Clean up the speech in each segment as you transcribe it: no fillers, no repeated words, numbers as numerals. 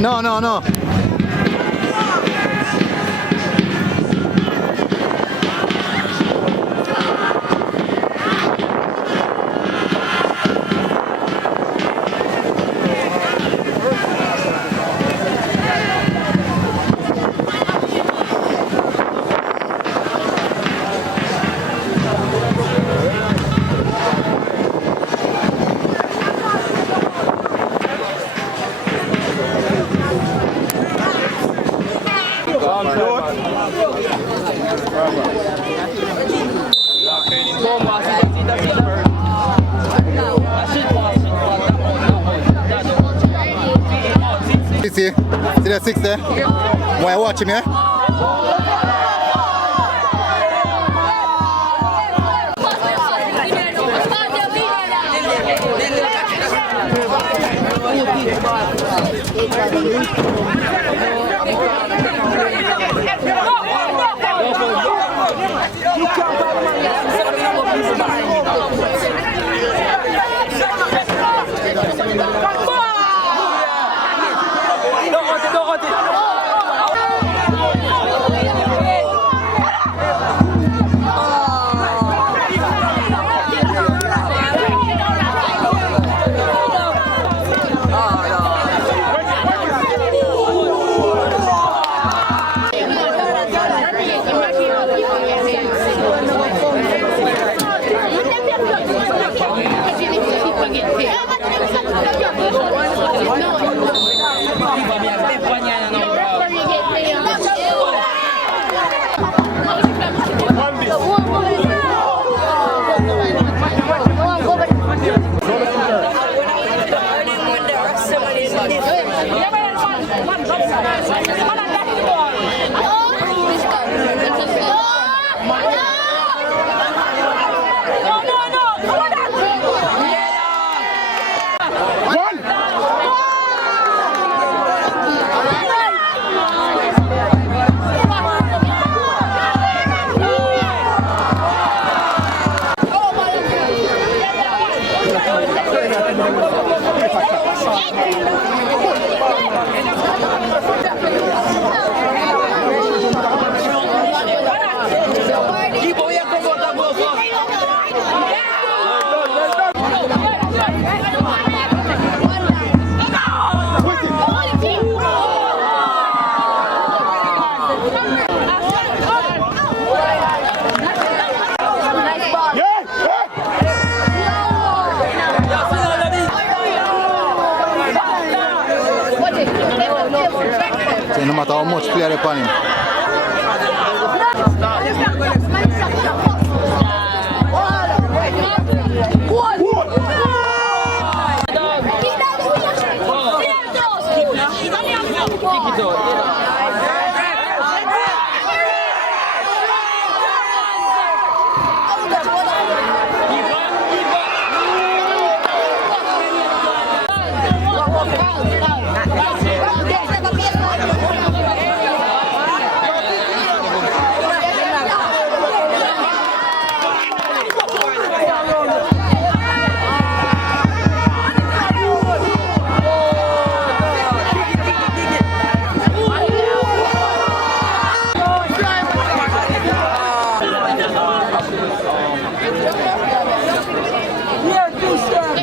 No, no, no. See that 6 there? Why watch him, yeah? So no matter how much player they upon him.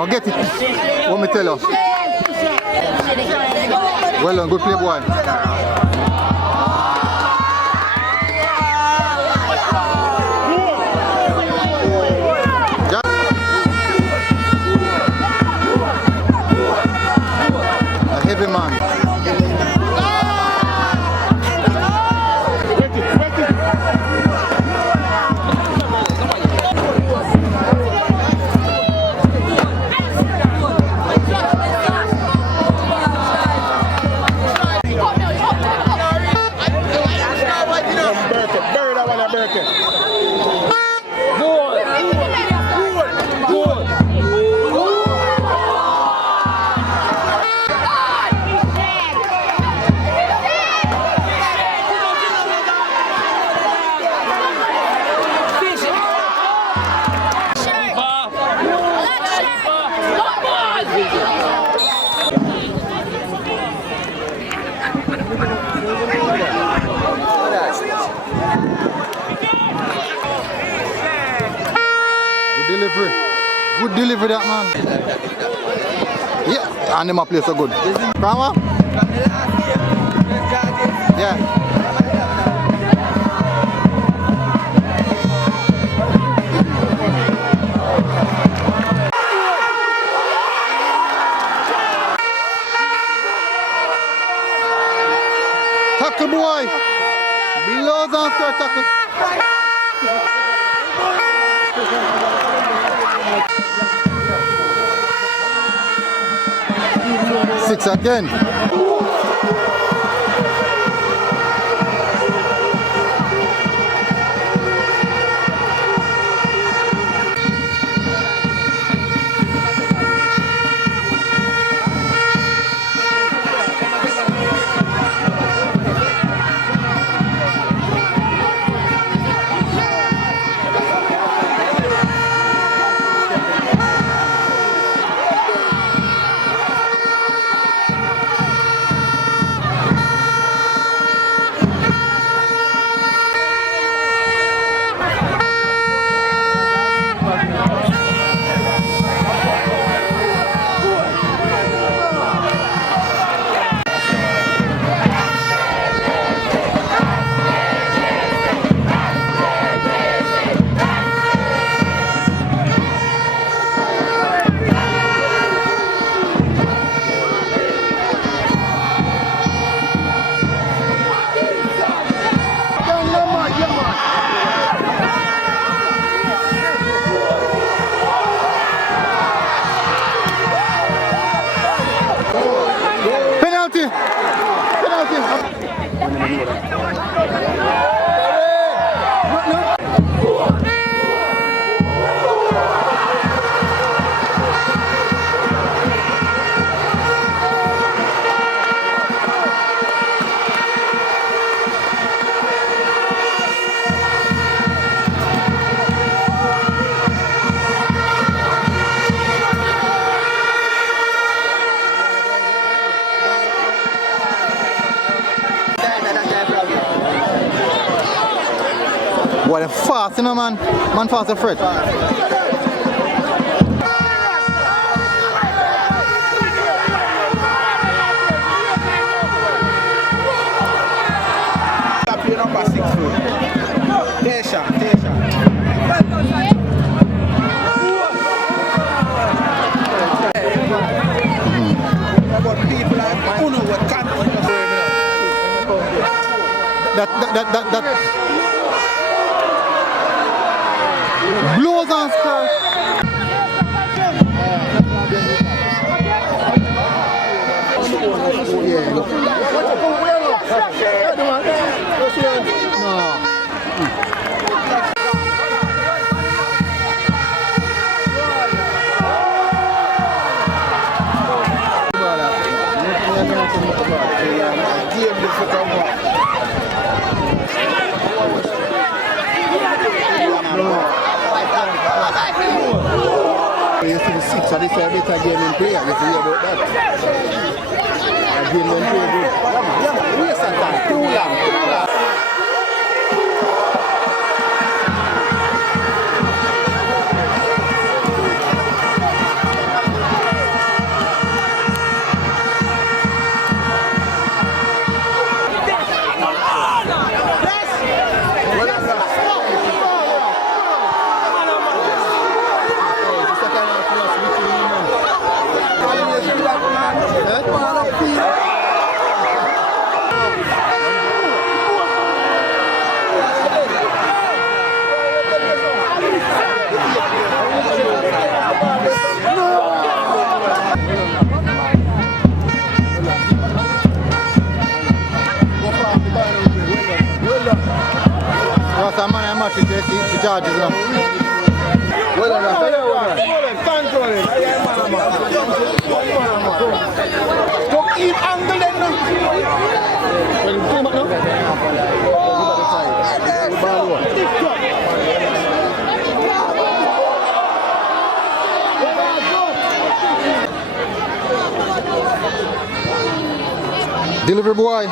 Now get it. What me tell you? Well done, good play, boy. A heavy man. for that, man. Yeah, and them a play so good. Grandma? Yeah. Tackle boy! Blows and skirt tackle. Six again. Boy, they're fast, you know, man. Man fast and fret. Number 6 foot. Tesha. About people like who know what can't That blows and skirt. You see the 6, so this is a better game in play. You see about that. A game in play good. Yeah, waste of time. Too long. The charges now. Well, Delivery boy.